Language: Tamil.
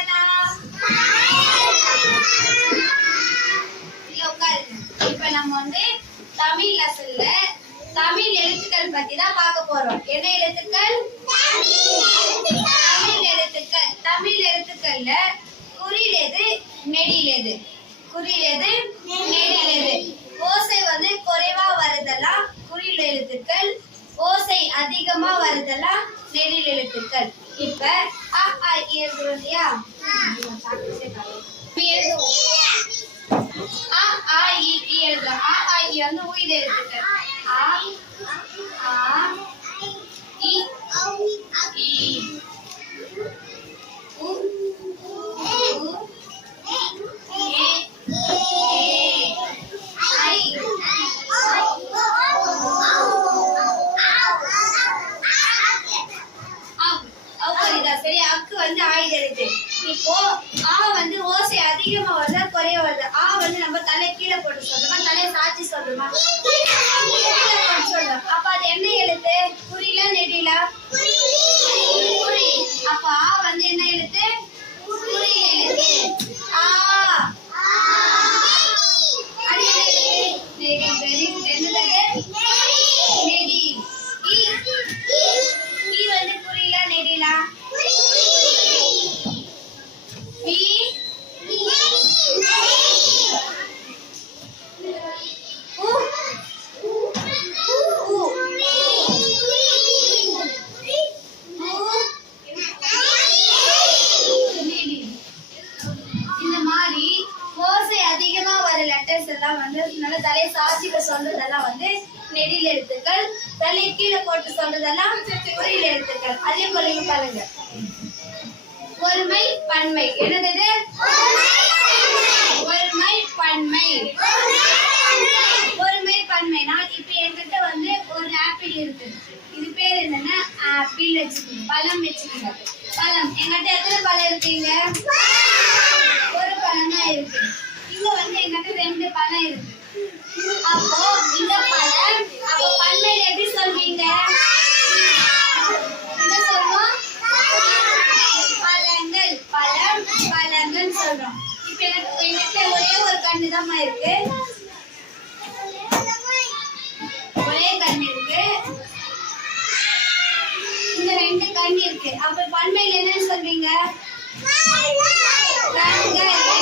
பார்க்கலாம். இப்ப நம்ம வந்து தமிழ் லெசன்ல தமிழ் எழுத்துக்கள் பத்தி தான் பார்க்க போறோம். என்ன எழுத்துக்கள்? தமிழ் எழுத்துக்கள். தமிழ் எழுத்துக்கள்ல குறில் எது, நெடில் எது? குறில் எது, நெடில் எது? ஓசை வந்து குறைவா வருதெல்லாம் குறில் எழுத்துக்கள், ஓசை அதிகமா வருதெல்லாம் நெடில் எழுத்துக்கள். இப்ப அ ஆ இ எழுதுறோம் இல்லையா? அ ஆ இ எழுதுறோம். அ ஆ இ வந்து உயிர் எழுத்துக்கள். அ ஆ இ ஈ உ ஊ ஏ ஏ ஐ சரி. அக்கு வந்து ஆயுத எழுத்து. இப்போ ஆ வந்து ஓசை அதிகமா வருதா குறைய வருது? ஆ வந்து நம்ம தலை கீழே போட்டு சொல்றோமா, தலையை சாச்சி சொல்றோமா? சொல்றோம். அப்ப அது என்ன எழுத்து? குறில நெடிலா? குறி. அப்ப ஆ வந்து என்ன எழுத்து? குறி எழுத்து. ஆ அது என்ன எழுத்து? என்னது? நெடி. ஈ வந்து குறில நெடிலா? தலை சாட்சிக்க சொல்றதெல்லாம் வந்து நெடில் எழுத்துக்கள், தலை கீழே போட்டு சொல்றதெல்லாம் குறில் எழுத்துக்கள். அதே போல பாருங்க, ஒருமை பன்மை. என்னது? ஒருமை பன்மை. ஒருமை பன்மைனா இப்ப என்கிட்ட வந்து ஒரு ஆப்பிள் இருக்கு. இது பேர் என்னன்னா ஆப்பிள் வச்சுக்கோங்க, பழம் வச்சுக்கோங்க. பழம் என்கிட்ட எத்தனை பழம் இருக்குங்க? ஒரு பழம் தான் இருக்கு. இங்க வந்து என்கிட்ட 2 பழம் இருக்கு. அப்போ இந்த பழம் அப்ப பன்மையில எப்படி சொல்வீங்க? என்ன சொல்றோம்? பழங்கள். பழம் பழங்கள் சொல்றோம். இப்ப என்கிட்ட ஒரே ஒரு கண்ணு தான் இருக்கு. ஒரே கண்ணு இருக்கு. இந்த 2 கண்ணு இருக்கு. அப்ப பன்மையில என்ன சொல்வீங்க? கண்கள்.